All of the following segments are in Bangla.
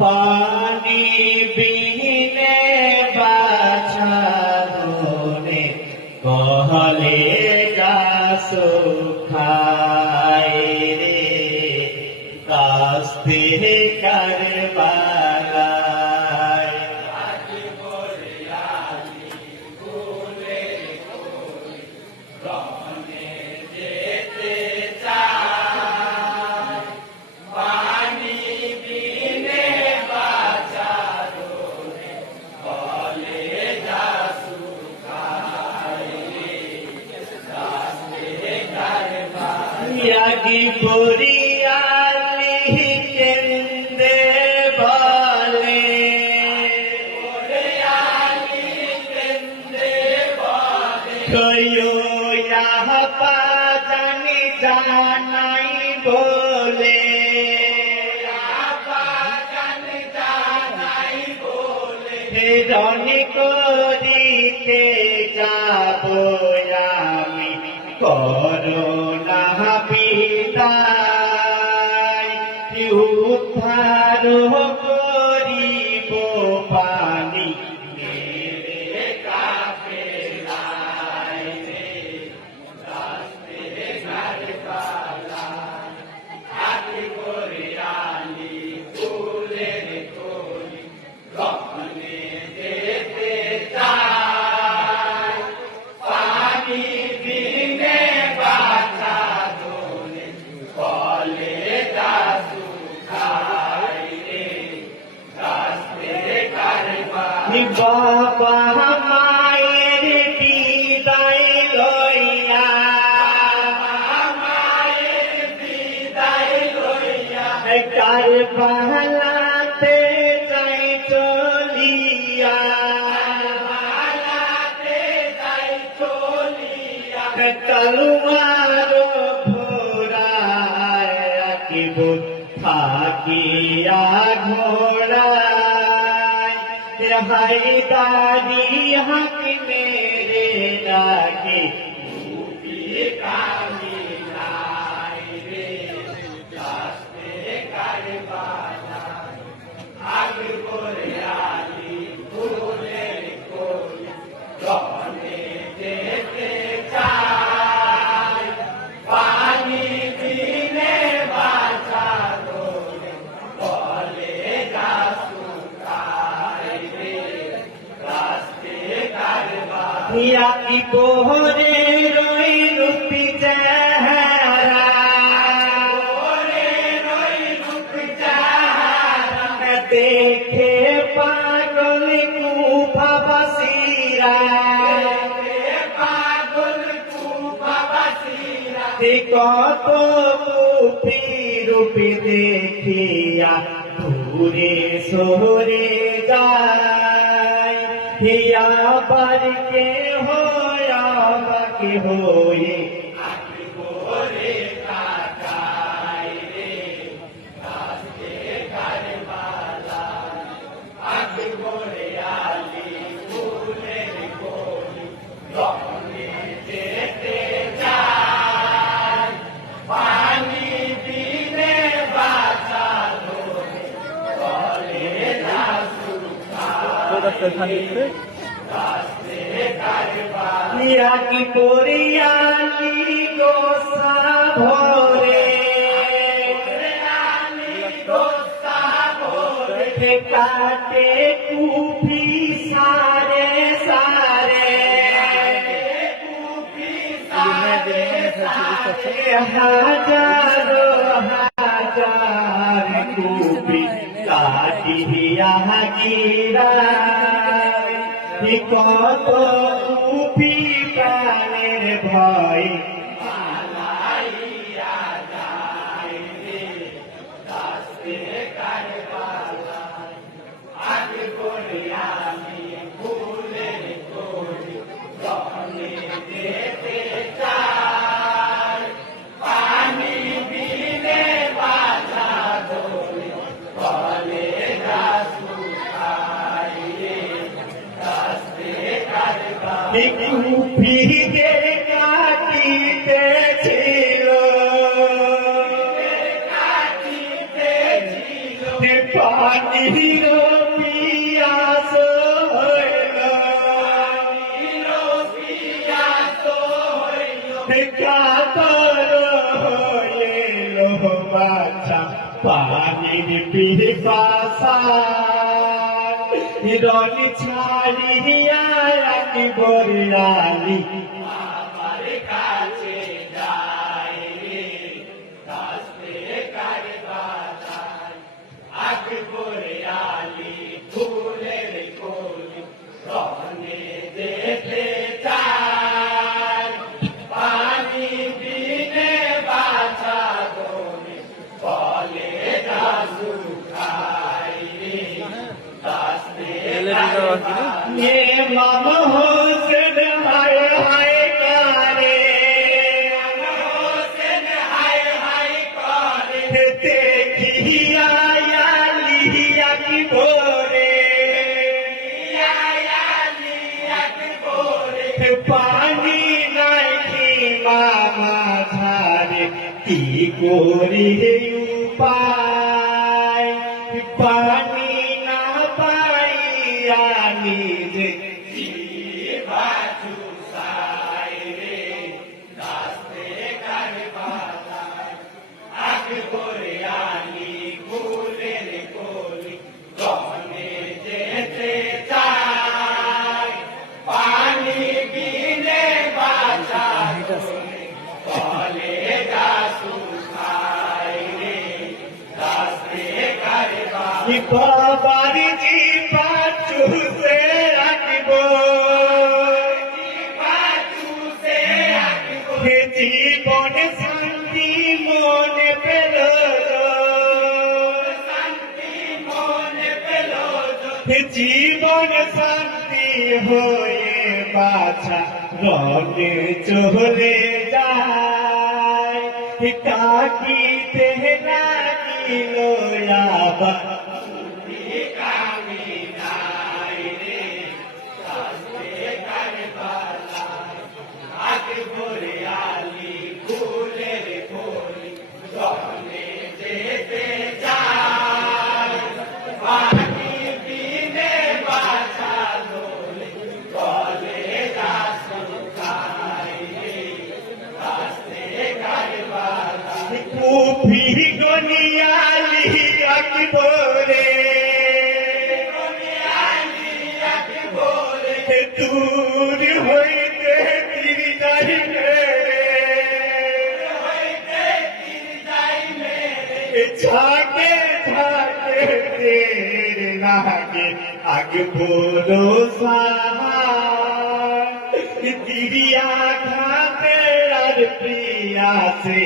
पानी बिने बाछा धोने कहले जा सुखाए रे कास्ते करबालाय यागी पुरियाली केंदे बाले कयो यहाँ पाजानी जानाई बोले हे रनी करिते जाबो आमी করোনা বিদায় উদ্ধার করিব পানি মেরে কাফেলায় রে রাস্তে কারবালায় আকি করে আলি ফুলের কলি রহনে যেতে চায় পানি বাবা মায়ের বিদায় লইয়া কারবালাতে যাই চলিয়া তলোয়ার ঘোড়ায় আঁকিব থাকিয়া ঘোড়ায় হায়দারি হাক মেরে ডাকে কামি নাই রে রাস্তে কারবালায় আগ করে আলি ফুলের কলি রহনে যেতে চায় পানি দিনে বাঁচা দোলে বলে যা কি পোহরে রই রূপি চেহারা দেখে পাগল কুভাবাসীরা কত রূপি রূপি দেখিয়া দূরে সরে যায় আবার কে হয়ে আকি করে কাটাই রে রাস্তে কারবালায় আকি করে আলি ফুলের কলি রহনে যেতে চায় পানি দিনে বাঁচা ধরে বলে না সুখায় কি করিয়ালি গোসা ভরে কাটে কুফি সারে সারে হাজারো হাজার কুফি কাটিয়া গিরা কত কুফি প্রাণের ভয় পালাইয়া যায় রে রাস্তে কারবালায় আগ করে আমি ফুলের কলি রহনে যেতে চাই পানি বিনে বাঁচা দোলে বলে যা সুখায় রে রাস্তে কারবালায় কুফি কে কাটি পানির পিয়াস হইল কাতর হইল বাছা পানির পিপাসা রন ছাড়িয়া রাখি বরালি আমার কাছে যাই রে রাস্তে কারে বাজাই আগ বরালি ফুলের কলি রনে যেতে চাই পানি বিনে বাছা গনে বলে দাসু খাই রে রাস্তে ये मम हुस्न हाय हाय करे हुस्न हाय हाय करे देखिया या लिया की भोरे लिया की भोरे पानी नाई मामा झारे की कोरी उपाय पानी ना पाइया নিজে বাজু সাই রে রাস্তে কারে বাজাই আগ করে আনি ফুলের কলি রনে যেতে চাই পানি বিনে বাঁচা বলে দাসু খাই রে রাস্তে কারে বাজাই বাবার জি পাচু সে রাখবো জীবন শান্তি মনে পেল জীবন শান্তি হয়ে বাছা রনে চলে যায় কাকিতে লাগিল আবার दूर होइते तिर जाई मेरे झाके झाके तेरे नागे आगे बोलो दिरिया खाते और प्रिया से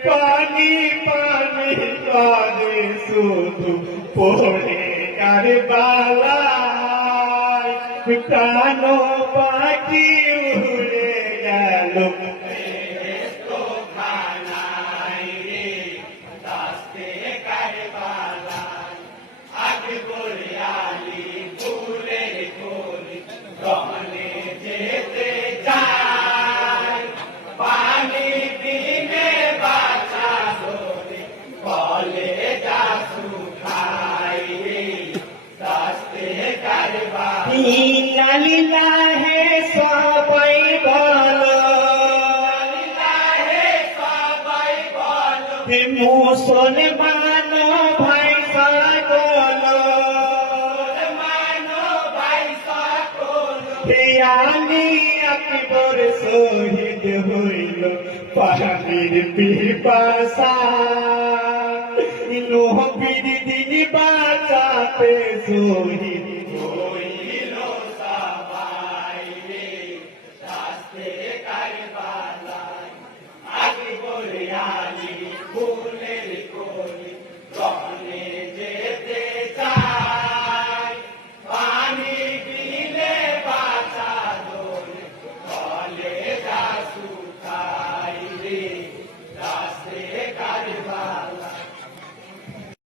पानी पानी करे শুধু পড়ে কারে বালাই কানো পাখি উড়ে গেল লীলা হে সবাই বলো হে মুসলমান ভাই সকল হে আলী আকবর শহীদ হইল পানির পিপাসা নবীর দিন বাঁচাতে শহীদ হইল যায়